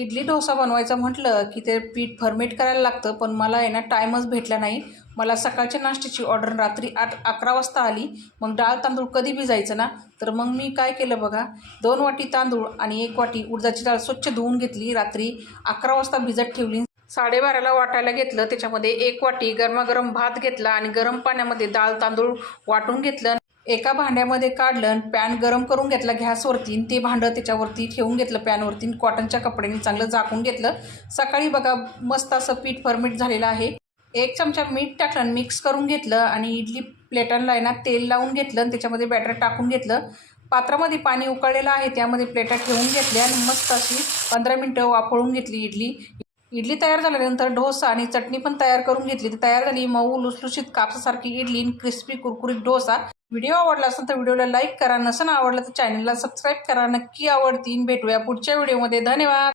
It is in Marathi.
इडली डोसा बनवायचं म्हटलं की ते पीठ फर्मेट करायला लागतं, पण मला आहे ना टाईमच भेटला नाही. मला सकाळच्या नाश्त्याची ऑर्डर रात्री 8-11 वाजता आली. मग डाळ तांदूळ कधी भिजायचं ना, तर मग मी काय केलं बघा, 2 वाटी तांदूळ आणि 1 वाटी उडदाची डाळ स्वच्छ धुवून घेतली. रात्री 11 वाजता भिजत ठेवली. 12:30ला वाटायला घेतलं. त्याच्यामध्ये 1 वाटी गरमागरम भात घेतला आणि गरम पाण्यामध्ये डाळ तांदूळ वाटून घेतलं. एका भांड्यामध्ये काढलं आणि पॅन गरम करून घेतला गॅसवरती. ते भांडं त्याच्यावरती ठेवून घेतलं पॅनवरती. कॉटनच्या कपड्याने चांगलं झाकून घेतलं. सकाळी बघा मस्त असं पीठ फर्मेट झालेलं आहे. 1 चमचा मीठ टाकलं आणि मिक्स करून घेतलं आणि इडली प्लेटांना आहे ना तेल लावून घेतलं आणि त्याच्यामध्ये बॅटर टाकून घेतलं. पात्रामध्ये पाणी उकळलेलं आहे, त्यामध्ये प्लेटा ठेवून घेतल्या आणि मस्त अशी 15 मिनटं वाफळून घेतली इडली. इडली तयार झाल्यानंतर डोसा आणि चटणी पण तयार करून घेतली. ती तयार झाली मऊ लुसलुशीत कापसासारखी इडली आणि क्रिस्पी कुरकुरीत डोसा. व्हिडिओ आवडला असेल तर व्हिडिओला लाईक करा, नसेल आवडलं तर चॅनलला सबस्क्राईब करा. नक्की आवडतील. भेटूया पुढच्या व्हिडिओमध्ये. धन्यवाद.